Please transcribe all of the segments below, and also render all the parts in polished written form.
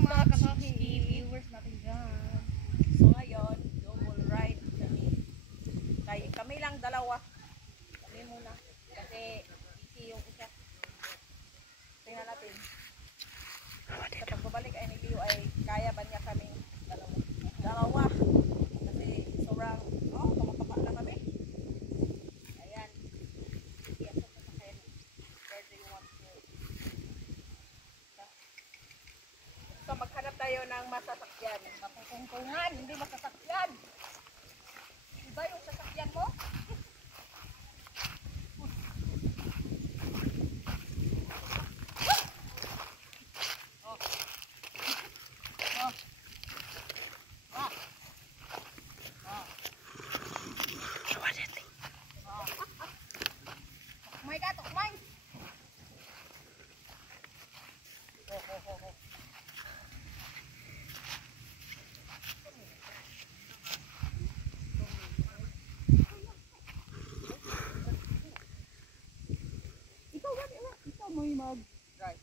lang mga katotski viewers natin dyan. So ngayon, double ride kami. Kami lang dalawa. Kami muna. Kasi busy yung isa. Tingnan natin. Sa pagbabalik ay ni Leo ay kaya ba niya kaming dalawa. Kasi sobrang, kamakapa na kami. Ayan. Yes, where do you want to? So maghanap tayo ng masasakyan. Mapupungkungan, hindi masasakyan. Iba yung sasakyan mo? May mag-drive.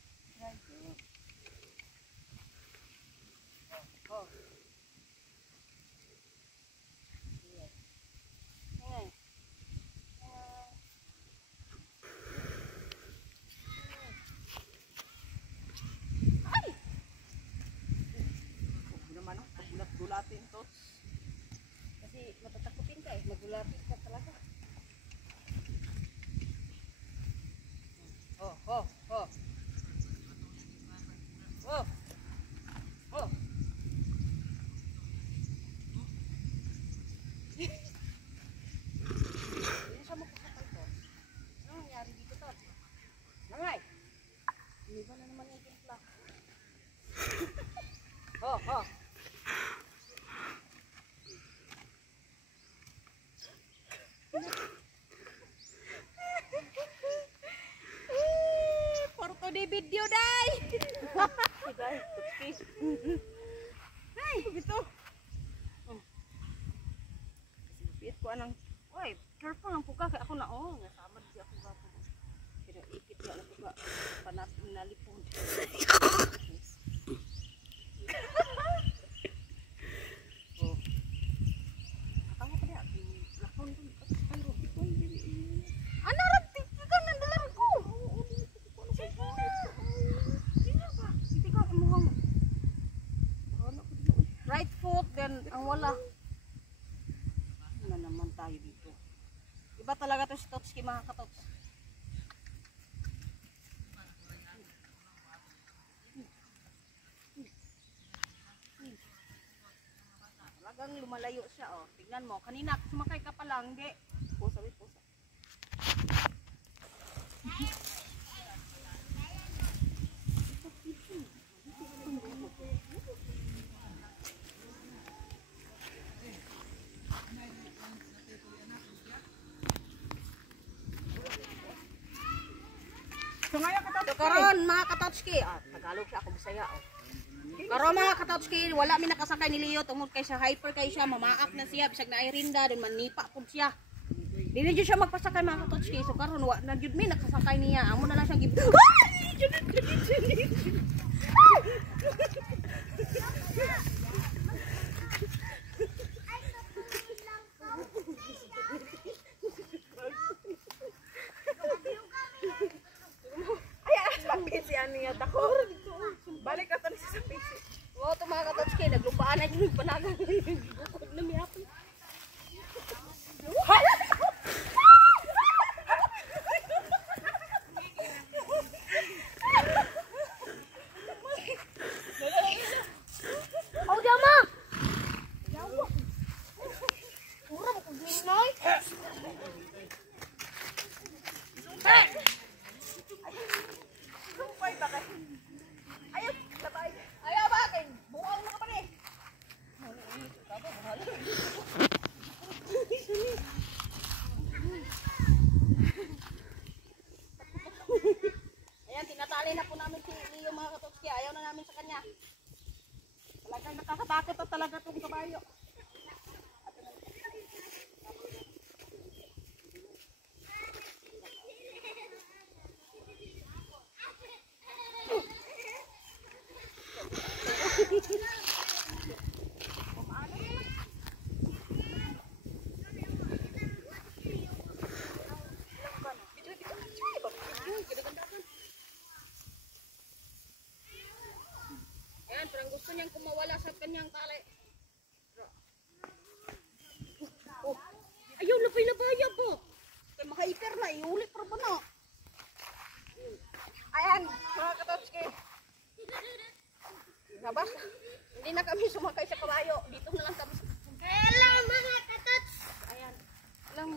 Gulatin to. Kasi matatakutin ka eh. Magulatin ka talaga. Oh. Hindi siya magkakapal to. Ano nangyari dito to? Nangay! Hindi ba na naman yung timpla? Porto di video day. Day, please. Ay, begitu. Sipit ko anang. Oy, careful ang puka kay ako na nasama di ako gapo. Pero ikit na puka panat nalipod. Right foot, then ang wala. Ano naman tayo dito? Iba talaga to si Totski mga katots. Talagang lumalayo siya Tingnan mo, kanina sumakay ka pa lang, hindi. Pusa. So karon mga katotski, Tagalog siya ako Bisaya Karon mga katotski, wala mi nakasakay ni Leo tungod kay siya hyper kay siya, mamaak na siya bisag na irinda don manipa pud siya. Dili jud siya magpasakay mga katotski. So karon wa na jud mi nakasakay niya. Amo na lang siyang gib. Balik ka tani sa pisi. Wow, to mga katotski, naglupaan na yung panagang. Bukod na miyapon. Oh, diama! Diama! Mura mo kung ginay. Lumpay ba kayo? Ayaw, labay. Ayaw ba? Bukaw na ka pa rin. Ayan, tinatali na po namin si Leo mga katotski. Ayaw na namin sa kanya. Talagang nakakatakot talaga itong kabayo. Ayan, parang gusto niyang kumawala sa kanyang tali. Oh. Ayaw, lapay na baya po. Kaya makaikar na, iuli pa ba na? Ayan, mga katotski. Nabas, hindi na kami sumakay sa kabayo. Dito na lang kami. Hello mga katots! Ayan, lang.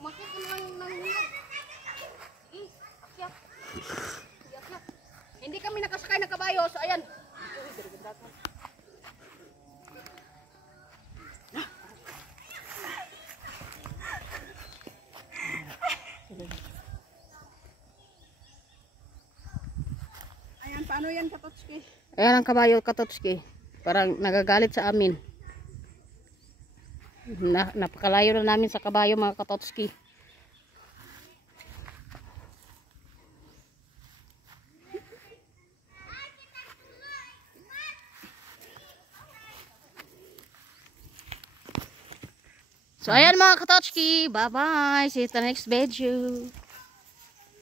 Umakit ko lang ng niyog. Sige, akyat. Sige, akyat. Hindi kami nakasakay ng kabayo, so ayan. Ayan, paano yan katotski? Ayan ang kabayo katotski. Parang nagagalit sa amin. Napakalayo na namin sa kabayo mga katotski. So ayan mga katotski. Bye bye. See you at the next video.